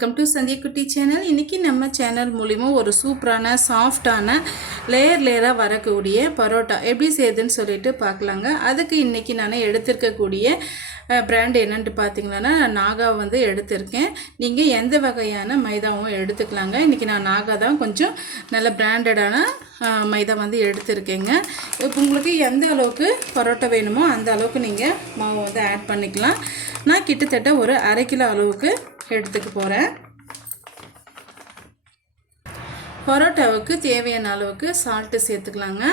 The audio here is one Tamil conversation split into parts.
Welcome to Sandhiyakutty channel. இன்றைக்கி நம்ம சேனல் மூலிமா ஒரு சூப்பரான சாஃப்டான லேயர் லேயராக வரக்கூடிய பரோட்டா எப்படி செய்யுதுன்னு சொல்லிட்டு பார்க்கலாங்க. அதுக்கு இன்றைக்கி நான் எடுத்திருக்கக்கூடிய பிராண்ட் என்னென்ட்டு பார்த்தீங்கன்னா நான் நாகா வந்து எடுத்திருக்கேன். நீங்கள் எந்த வகையான மைதாவும் எடுத்துக்கலாங்க. இன்றைக்கி நான் நாகா தான் கொஞ்சம் நல்ல பிராண்டடான மைதா வந்து எடுத்திருக்கேங்க. இப்போ உங்களுக்கு எந்த அளவுக்கு பரோட்டா வேணுமோ அந்த அளவுக்கு நீங்கள் மாவு வந்து ஆட் பண்ணிக்கலாம். நான் கிட்டத்தட்ட ஒரு அரை கிலோ அளவுக்கு எடுத்துக்க போகிறேன் பரோட்டாவுக்கு தேவையான அளவுக்கு சால்ட்டு சேர்த்துக்கலாங்க.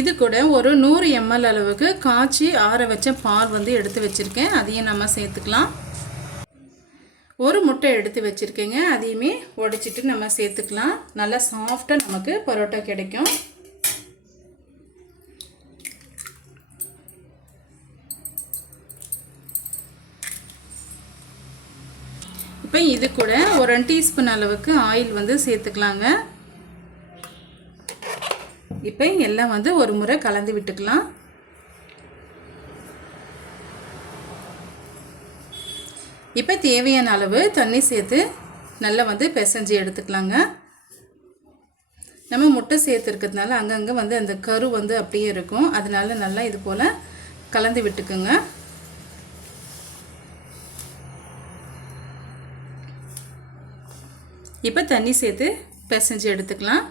இது கூட ஒரு நூறு எம்எல் அளவுக்கு காய்ச்சி ஆற வச்ச பால் வந்து எடுத்து வச்சுருக்கேன். அதையும் நம்ம சேர்த்துக்கலாம். ஒரு முட்டை எடுத்து வச்சுருக்கேங்க. அதையுமே உடைச்சிட்டு நம்ம சேர்த்துக்கலாம். நல்லா சாஃப்டாக நமக்கு பரோட்டா கிடைக்கும். இப்போ இது கூட ஒரு ரெண்டு டீஸ்பூன் அளவுக்கு ஆயில் வந்து சேர்த்துக்கலாங்க. இப்போ எல்லாம் வந்து ஒரு முறை கலந்து விட்டுக்கலாம். இப்போ தேவையான அளவு தண்ணி சேர்த்து நல்லா வந்து பிசைஞ்சு எடுத்துக்கலாங்க. நம்ம முட்டை சேர்த்துருக்கிறதுனால அங்கங்கே வந்து அந்த கரு வந்து அப்படியே இருக்கும். அதனால நல்லா இது போல் கலந்து விட்டுக்குங்க. இப்போ தண்ணி சேர்த்து பிசைஞ்சு எடுத்துக்கலாம்.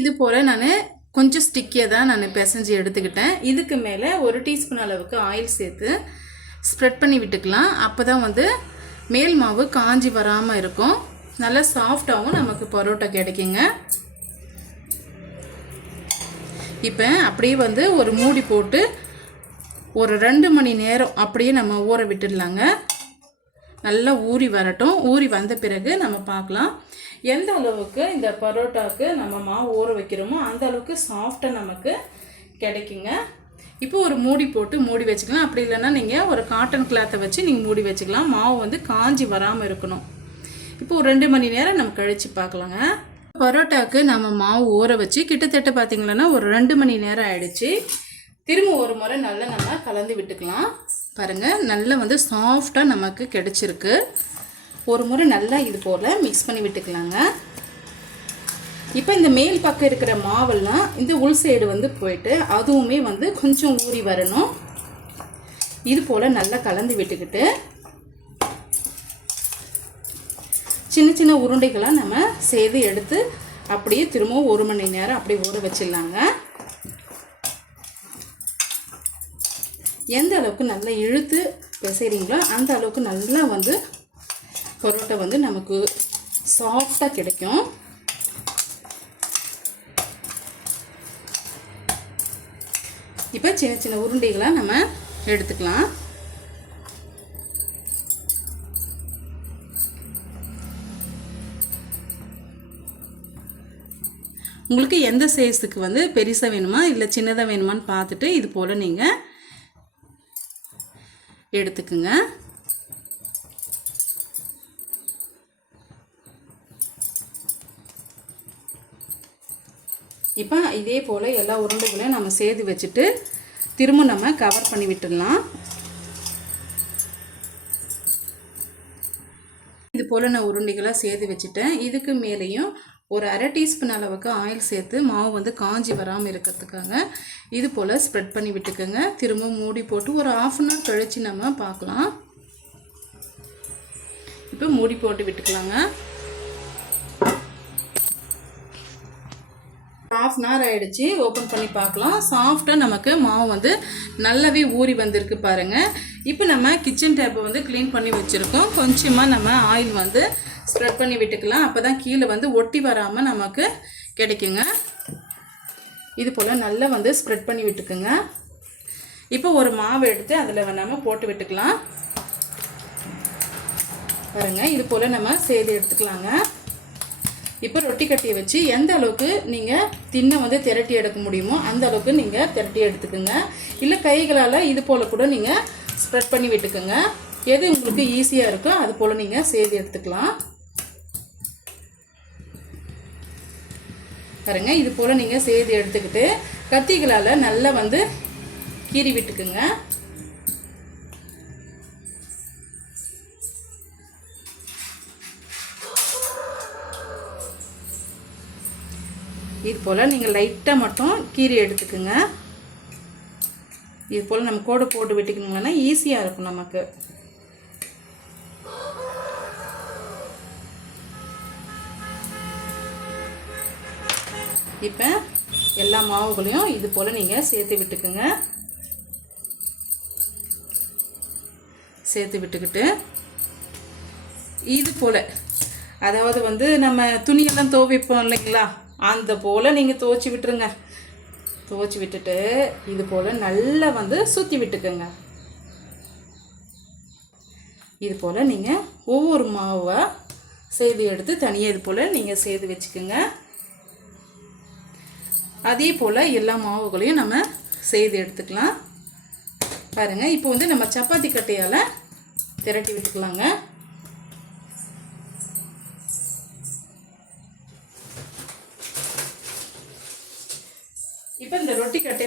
இது போல் நான் கொஞ்சம் ஸ்டிக்கியாக தான் நான் பிசைஞ்சு எடுத்துக்கிட்டேன். இதுக்கு மேலே ஒரு டீஸ்பூன் அளவுக்கு ஆயில் சேர்த்து ஸ்ப்ரெட் பண்ணி விட்டுக்கலாம். அப்போ தான் வந்து மேல் மாவு காஞ்சி வராமல் இருக்கும். நல்லா சாஃப்டாகவும் நமக்கு பரோட்டா கிடைக்குங்க. இப்போ அப்படியே வந்து ஒரு மூடி போட்டு ஒரு ரெண்டு மணி நேரம் அப்படியே நம்ம ஊற விட்டுடலாங்க. நல்லா ஊறி வரட்டும். ஊறி வந்த பிறகு நம்ம பார்க்கலாம். எந்த அளவுக்கு இந்த பரோட்டாவுக்கு நம்ம மாவு ஊற வைக்கிறோமோ அந்த அளவுக்கு சாஃப்டாக நமக்கு கிடைக்குங்க. இப்போ ஒரு மூடி போட்டு மூடி வச்சுக்கலாம். அப்படி இல்லைன்னா நீங்கள் ஒரு காட்டன் கிளாத்தை வச்சு நீங்கள் மூடி வச்சுக்கலாம். மாவு வந்து காஞ்சி வராமல் இருக்கணும். இப்போ ஒரு ரெண்டு மணி நேரம் நம்ம கழித்து பார்க்கலாங்க. பரோட்டாவுக்கு நம்ம மாவு ஊற வச்சு கிட்டத்தட்ட பார்த்திங்கன்னா ஒரு ரெண்டு மணி நேரம் ஆயிடுச்சு. திரும்ப ஒரு முறை நல்லா நம்ம கலந்து விட்டுக்கலாம். பாருங்கள் நல்லா வந்து சாஃப்டாக நமக்கு கிடச்சிருக்கு. ஒரு முறை நல்லா இது போல் மிக்ஸ் பண்ணி விட்டுக்கலாங்க. இப்போ இந்த மேல் பக்கம் இருக்கிற மாவெல்லாம் இந்த உள் சைடு வந்து போயிட்டு அதுவுமே வந்து கொஞ்சம் ஊறி வரணும். இது போல் நல்லா கலந்து விட்டுக்கிட்டு சின்ன சின்ன உருண்டைகளாக நம்ம செய்து எடுத்து அப்படியே திரும்பவும் ஒரு மணி நேரம் அப்படியே ஊற வச்சிடலாங்க. எந்த அளவுக்கு நல்லா இழுத்து பிசைகிறீங்களோ அந்த அளவுக்கு நல்லா வந்து பரோட்டா வந்து நமக்கு சாஃப்டாக கிடைக்கும். இப்போ சின்ன சின்ன உருண்டைகளாக நம்ம எடுத்துக்கலாம். உங்களுக்கு எந்த சைஸுக்கு வந்து பெருசாக வேணுமா இல்லை சின்னதாக வேணுமான்னு பார்த்துட்டு இது போல் நீங்கள் எடுத்துக்குங்க. இப்போ இதே போல் எல்லா உருண்டைகளையும் நம்ம சேர்த்து வச்சுட்டு திரும்ப நம்ம கவர் பண்ணி விட்டுடலாம். இது போல் நான் உருண்டைகளாக சேர்த்து வச்சுட்டேன். இதுக்கு மேலேயும் ஒரு அரை டீஸ்பூன் அளவுக்கு ஆயில் சேர்த்து மாவு வந்து காஞ்சி வராமல் இருக்கிறதுக்காக இது போல் ஸ்ப்ரெட் பண்ணி விட்டுக்கோங்க. திரும்ப மூடி போட்டு ஒரு ஆஃப் அன் ஹவர் கழித்து நம்ம பார்க்கலாம். இப்போ மூடி போட்டு விட்டுக்கலாங்க. ஹாஃப் அன் ஹவர் ஆகிடுச்சு ஓப்பன் பண்ணி பார்க்கலாம். சாஃப்டாக நமக்கு மாவு வந்து நல்லாவே ஊறி வந்திருக்கு பாருங்கள் இப்போ நம்ம கிச்சன் டேப்பை வந்து க்ளீன் பண்ணி வச்சுருக்கோம். கொஞ்சமாக நம்ம ஆயில் வந்து ஸ்ப்ரெட் பண்ணி விட்டுக்கலாம். அப்போ தான் கீழே வந்து ஒட்டி வராமல் நமக்கு கிடைக்குங்க. இது போல் நல்லா வந்து ஸ்ப்ரெட் பண்ணி விட்டுக்குங்க. இப்போ ஒரு மாவு எடுத்து அதில் நம்ம போட்டு விட்டுக்கலாம். பாருங்கள் இது போல் நம்ம செய்து எடுத்துக்கலாங்க. இப்போ ரொட்டி கட்டியை வச்சு எந்த அளவுக்கு நீங்கள் தின்னை வந்து திரட்டி எடுக்க முடியுமோ அந்த அளவுக்கு நீங்கள் திரட்டி எடுத்துக்கோங்க. இல்லை கைகளால் இது போல் கூட நீங்கள் ஸ்ப்ரெட் பண்ணி விட்டுக்குங்க. எது உங்களுக்கு ஈஸியாக இருக்கோ அது போல் நீங்கள் செய்து எடுத்துக்கலாம். பாருங்க இது போல் நீங்கள் செய்து எடுத்துக்கிட்டு கத்திகளால் நல்லா வந்து கீறி விட்டுக்குங்க. போல் நீங்கள் லைட்டாக மட்டும் கீறி எடுத்துக்கோங்க. இது போல் நம்ம கோடு போட்டு விட்டுக்கணுங்கன்னா ஈஸியாக இருக்கும் நமக்கு. இப்போ எல்லா மாவுகளையும் இது போல் நீங்கள் சேர்த்து விட்டுக்குங்க. சேர்த்து விட்டுக்கிட்டு இது போல். அதாவது வந்து நம்ம துணியெல்லாம் துவைப்போம் இல்லைங்களா? அந்த போல் நீங்கள் துவைச்சி விட்டுருங்க. துவைச்சி விட்டுட்டு இது போல் நல்லா வந்து சுற்றி விட்டுக்குங்க. இது போல் நீங்கள் ஒவ்வொரு மாவை செய்து எடுத்து தனியாக இது போல் நீங்கள் செய்து வச்சுக்கோங்க. அதே போல் எல்லா மாவுகளையும் நம்ம செய்து எடுத்துக்கலாம். பாருங்கள் இப்போ வந்து நம்ம சப்பாத்தி கட்டையால் திரட்டி விட்டுக்கலாங்க.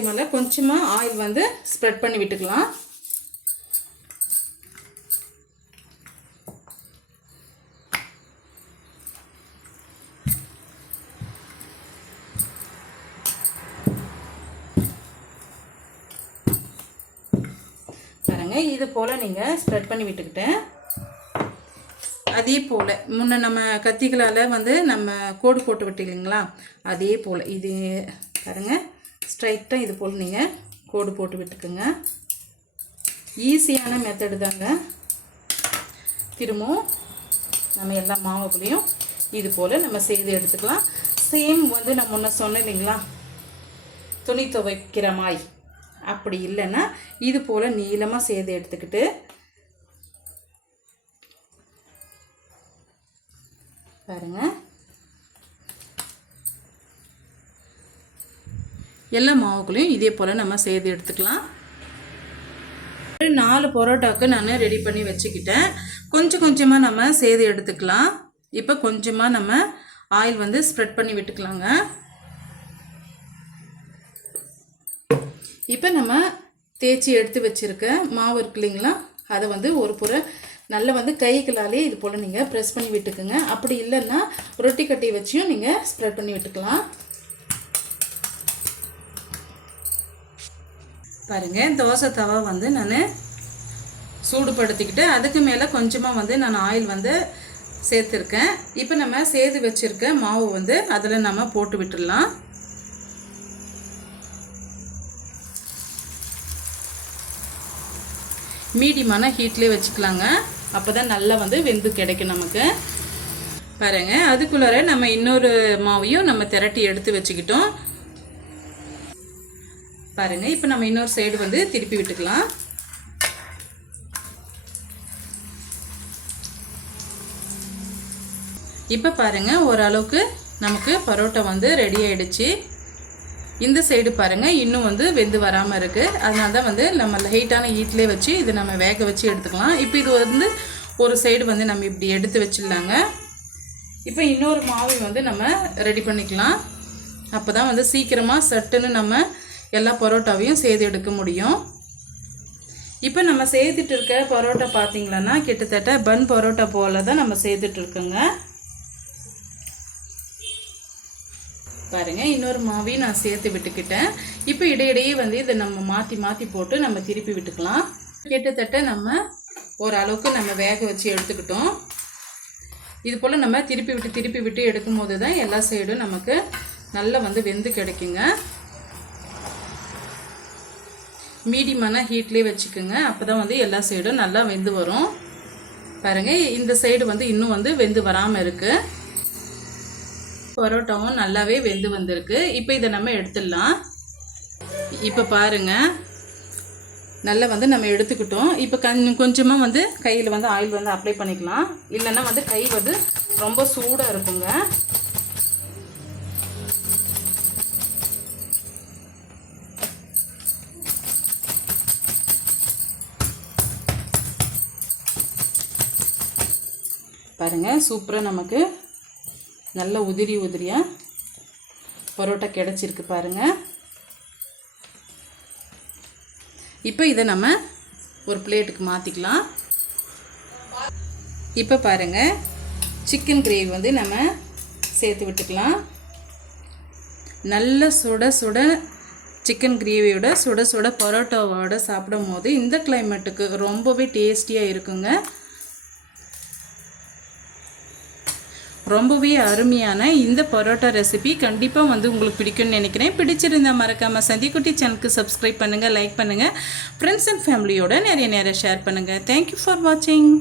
மேலே கொஞ்சமாக ஆயில் வந்து ஸ்ப்ரெட் பண்ணி விட்டுக்கலாம். பாருங்க இது போல் நீங்கள் ஸ்ப்ரெட் பண்ணி விட்டுக்கிட்டேன் அதே போல் முன்ன நம்ம கத்திகளால் வந்து நம்ம கோடு போட்டு விட்டு இல்லைங்களா அதே போல் இது பாருங்க. ஸ்ட்ரைட்டாக இது போல் நீங்கள் கோடு போட்டு விட்டுக்குங்க. ஈஸியான மெத்தடு தாங்க. திரும்பவும் நம்ம எல்லா மாவுகளையும் இது போல் நம்ம செய்து எடுத்துக்கலாம். சேம் வந்து நான் முன்ன சொன்னேன் இல்லைங்களா? துணி துவைக்கிற மாய். அப்படி இல்லைன்னா இது போல் நீளமாக செய்து எடுத்துக்கிட்டு பாருங்கள் எல்லா மாவுகளையும் இதே போல் நம்ம செய்து எடுத்துக்கலாம். ஒரு நாலு பரோட்டாவுக்கு நான் ரெடி பண்ணி வச்சுக்கிட்டேன். கொஞ்சம் கொஞ்சமாக நம்ம செய்து எடுத்துக்கலாம். இப்போ கொஞ்சமாக நம்ம ஆயில் வந்து ஸ்ப்ரெட் பண்ணி விட்டுக்கலாங்க. இப்போ நம்ம தேய்ச்சி எடுத்து வச்சுருக்க மாவு இருக்கு இல்லைங்களா? அதை வந்து ஒரு புற நல்லா வந்து கைகளாலே இது போல் நீங்கள் ப்ரெஸ் பண்ணி விட்டுக்குங்க. அப்படி இல்லைன்னா ரொட்டி கட்டி வச்சியும் நீங்கள் ஸ்ப்ரெட் பண்ணி விட்டுக்கலாம். பாருங்கள் தோசை தவா வந்து நான் சூடுபடுத்திக்கிட்டு அதுக்கு மேலே கொஞ்சமாக வந்து நான் ஆயில் வந்து சேர்த்துருக்கேன். இப்போ நம்ம சேர்த்து வச்சுருக்க மாவு வந்து அதில் நம்ம போட்டு விட்டுடலாம். மீடியமான ஹீட்லேயே வச்சுக்கலாங்க. அப்போ தான் நல்லா வந்து வெந்து கிடைக்கும் நமக்கு. பாருங்கள் அதுக்குள்ளார நம்ம இன்னொரு மாவையும் நம்ம திரட்டி எடுத்து வச்சுக்கிட்டோம். பாருங்கள் இப்போ நம்ம இன்னொரு சைடு வந்து திருப்பி விட்டுக்கலாம். இப்போ பாருங்கள் ஓரளவுக்கு நமக்கு பரோட்டா வந்து ரெடி ஆகிடுச்சு இந்த சைடு பாருங்கள் இன்னும் வந்து வெந்து வராமல் இருக்குது அதனால தான் வந்து நம்ம லைட்டான ஹீட்லேயே வச்சு இதை நம்ம வேக வச்சு எடுத்துக்கலாம். இப்போ இது வந்து ஒரு சைடு வந்து நம்ம இப்படி எடுத்து வச்சிடலாங்க. இப்போ இன்னொரு மாவு வந்து நம்ம ரெடி பண்ணிக்கலாம். அப்போ தான் வந்து சீக்கிரமாக சட்டுன்னு நம்ம எல்லா பரோட்டாவையும் செய்து எடுக்க முடியும். இப்போ நம்ம செய்துட்டு இருக்க பரோட்டா பார்த்தீங்களன்னா கிட்டத்தட்ட பன் பரோட்டா போல தான் நம்ம செய்துட்டு இருக்கோங்க. பாருங்கள் இன்னொரு மாவையும் நான் சேர்த்து விட்டுக்கிட்டேன். இப்போ இடையிடையே வந்து இதை நம்ம மாற்றி மாற்றி போட்டு நம்ம திருப்பி விட்டுக்கலாம். கிட்டத்தட்ட நம்ம ஓரளவுக்கு நம்ம வேக வச்சு எடுத்துக்கிட்டோம். இது போல் நம்ம திருப்பி விட்டு திருப்பி விட்டு எடுக்கும் போது தான் எல்லா சைடும் நமக்கு நல்லா வந்து வெந்து கிடைக்குங்க. மீடியமான ஹீட்லேயே வச்சுக்கோங்க. அப்போ தான் வந்து எல்லா சைடும் நல்லா வெந்து வரும். பாருங்கள் இந்த சைடு வந்து இன்னும் வந்து வெந்து வராமல் இருக்குது பரோட்டாவும் நல்லாவே வெந்து வந்திருக்கு. இப்போ இதை நம்ம எடுத்துடலாம். இப்போ பாருங்க. நல்லா வந்து நம்ம எடுத்துக்கிட்டோம். இப்போ கண் கொஞ்சமாக வந்து கையில் வந்து ஆயில் வந்து அப்ளை பண்ணிக்கலாம். இல்லைன்னா வந்து கை வந்து ரொம்ப சூடாக இருக்குங்க. பாருங்கள் சூப்பராக நமக்கு நல்ல உதிரி உதிரியாக பரோட்டா கிடச்சிருக்கு பாருங்கள் இப்போ இதை நம்ம ஒரு பிளேட்டுக்கு மாற்றிக்கலாம் இப்போ பாருங்கள் சிக்கன் கிரேவி வந்து நம்ம சேர்த்து விட்டுக்கலாம். நல்ல சுட சுட சிக்கன் கிரேவியோட சுட சுட பரோட்டாவோட சாப்பிடும் போது இந்த கிளைமேட்டுக்கு ரொம்பவே டேஸ்டியாக இருக்குங்க. ரொம்பவே அருமையான இந்த பரோட்டா ரெசிபி கண்டிப்பாக வந்து உங்களுக்கு பிடிக்கும்னு நினைக்கிறேன். பிடிச்சிருந்தா மறக்காமல் சந்திக்குட்டி சேனலுக்கு சப்ஸ்கிரைப் பண்ணுங்கள் லைக் பண்ணுங்கள் ஃப்ரெண்ட்ஸ் அண்ட் ஃபேமிலியோட நிறைய நேரம் ஷேர் பண்ணுங்கள் தேங்க்யூ ஃபார் வாட்சிங்